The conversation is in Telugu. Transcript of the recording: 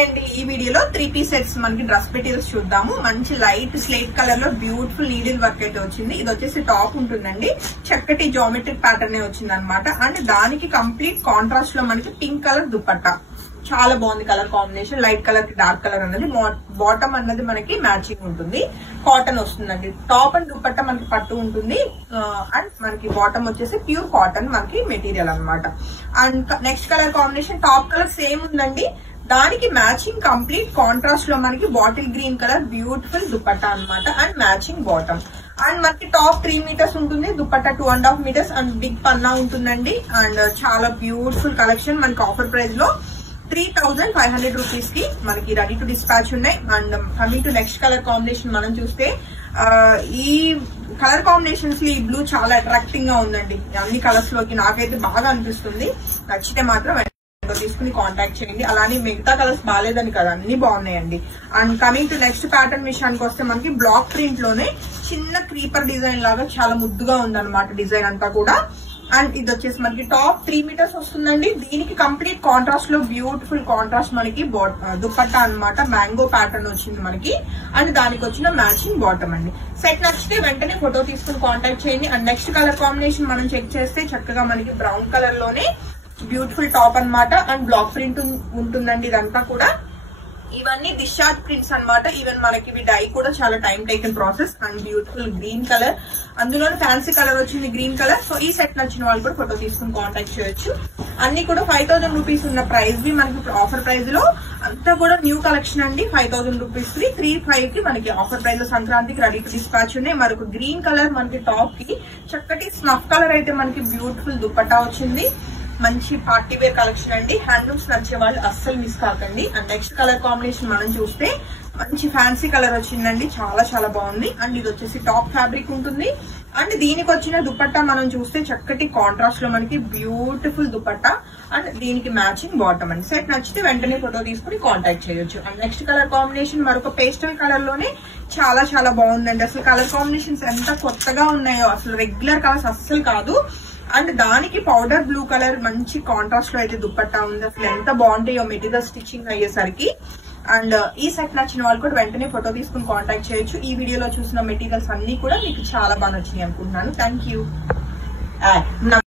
హాయ్ అండి, ఈ వీడియోలో 3 సెట్స్ మనకి డ్రెస్ మెటీరియల్స్ చూద్దాము. మంచి లైట్ స్లేట్ కలర్ లో బ్యూటిఫుల్ నీడిల్ వర్క్ అయితే వచ్చింది. ఇది వచ్చేసి టాప్ ఉంటుందండి, చక్కటి జామెట్రిక్ ప్యాటర్న్ వచ్చింది అనమాట. అండ్ దానికి కంప్లీట్ కాంట్రాస్ట్ లో మనకి పింక్ కలర్ దుపట్టా, చాలా బాగుంది కలర్ కాంబినేషన్. లైట్ కలర్ కి డార్క్ కలర్ అన్నది, బాటమ్ అన్నది మనకి మ్యాచింగ్ ఉంటుంది. కాటన్ వస్తుందండి. టాప్ అండ్ దుపట్టా మనకి పట్టు ఉంటుంది. అండ్ మనకి బాటమ్ వచ్చేసి ప్యూర్ కాటన్ మనకి మెటీరియల్ అనమాట. And next colour combination top colour same ఉందండి, దానికి మ్యాచింగ్ కంప్లీట్ కాంట్రాస్ట్ లో మనకి bottle green colour beautiful dupatta అనమాట. And matching bottom. అండ్ మనకి టాప్ 3 మీటర్స్ ఉంటుంది, దుపట్టా 2.5 మీటర్స్ అండ్ బిగ్ పన్నా ఉంటుందండి. అండ్ చాలా బ్యూటిఫుల్ కలెక్షన్ మనకి ఆఫర్ ప్రైస్ లో 3500 రూపీస్ కి మనకి రెడీ టు డిస్పాచ్ ఉన్నాయి. And coming to next colour combination మనం చూస్తే, ఈ కలర్ కాంబినేషన్స్ ఈ బ్లూ చాలా అట్రాక్టింగ్ గా ఉందండి. అన్ని కలర్స్ లోకి నాకైతే బాగా అనిపిస్తుంది. నచ్చితే మాత్రం తీసుకుని కాంటాక్ట్ చేయండి. అలానే మిగతా కలర్స్ బాగాలేదని కదా, అన్ని బాగున్నాయండి. And coming to next pattern విషయానికి వస్తే, మనకి బ్లాక్ ప్రింట్ లోనే చిన్న క్రీపర్ డిజైన్ లాగా చాలా ముద్దుగా ఉందన్నమాట డిజైన్ అంతా కూడా. అండ్ ఇది వచ్చేసి మనకి టాప్ 3 మీటర్స్ వస్తుందండి. దీనికి కంప్లీట్ కాంట్రాస్ట్ లో బ్యూటిఫుల్ కాంట్రాస్ట్ మనకి దుపట్టా అన్నమాట. మ్యాంగో ప్యాటర్న్ వచ్చింది మనకి. అండ్ దానికి వచ్చిన మ్యాచింగ్ బాటమ్ అండి. సెట్ నచ్చితే వెంటనే ఫోటో తీసుకుని కాంటాక్ట్ చేయండి. అండ్ నెక్స్ట్ కలర్ కాంబినేషన్ మనం చెక్ చేస్తే, చక్కగా మనకి బ్రౌన్ కలర్ లోనే బ్యూటిఫుల్ టాప్ అన్నమాట. అండ్ బ్లాక్ ప్రింట్ ఉంటుందండి ఇదంతా కూడా. ఇవన్నీ డిశ్చార్జ్ ప్రింట్స్ అన్నమాట. ఈవెన్ మనకి ఇవి డై కూడా చాలా time taken process. And beautiful green colour, అందులో ఫ్యాన్సీ కలర్ వచ్చింది గ్రీన్ కలర్. సో ఈ సెట్ నచ్చిన వాళ్ళు కూడా ఫోటో తీసుకుని కాంటాక్ట్ చేయొచ్చు. అన్ని కూడా 5000 రూపీస్ ఉన్న ప్రైస్ వి మనకి ఆఫర్ ప్రైస్ లో అంతా కూడా న్యూ కలెక్షన్ అండి. 5000 రూపీస్ కి 35 కి మనకి ఆఫర్ ప్రైస్ లో సంక్రాంతికి రెడీ టు డిస్పాచ్ ఉన్నాయి. మరొక గ్రీన్ కలర్ మనకి టాప్ కి చక్కటి స్నఫ్ కలర్ అయితే మనకి బ్యూటిఫుల్ దుపట్టా వచ్చింది. మంచి పార్టీ వేర్ కలెక్షన్ అండి. హ్యాండ్లూమ్స్ నచ్చే వాళ్ళు అస్సలు మిస్ కాకండి. అండ్ నెక్స్ట్ కలర్ కాంబినేషన్ మనం చూస్తే, మంచి ఫ్యాన్సీ కలర్ వచ్చిందండి, చాలా చాలా బాగుంది. అండ్ ఇది వచ్చేసి టాప్ ఫ్యాబ్రిక్ ఉంటుంది. అండ్ దీనికి వచ్చిన దుపట్టా మనం చూస్తే చక్కటి కాంట్రాస్ట్ లో మనకి బ్యూటిఫుల్ దుపట్టా. అండ్ దీనికి మ్యాచింగ్ బాటమ్ అండి. సెట్ నచ్చితే వెంటనే ఫోటో తీసుకుని కాంటాక్ట్ చేయొచ్చు. అండ్ నెక్స్ట్ కలర్ కాంబినేషన్ మరొక పేస్టల్ కలర్ లోనే చాలా చాలా బాగుందండి. అసలు కలర్ కాంబినేషన్స్ ఎంత కొత్తగా ఉన్నాయో, అసలు రెగ్యులర్ కలర్స్ అస్సలు కాదు. అండ్ దానికి పౌడర్ బ్లూ కలర్ మంచి కాంట్రాస్ట్ లో అయితే దుపట్టా ఉంది. అసలు ఎంత బాగుంటాయో మెటీరియల్ స్టిచ్చింగ్ అయ్యేసరికి. అండ్ ఈ సెట్ నచ్చిన వాళ్ళు కూడా వెంటనే ఫోటో తీసుకుని కాంటాక్ట్ చేయొచ్చు. ఈ వీడియోలో చూసిన మెటీరియల్స్ అన్ని కూడా మీకు చాలా బాగా నచ్చినాయి అనుకుంటున్నాను. Thank you.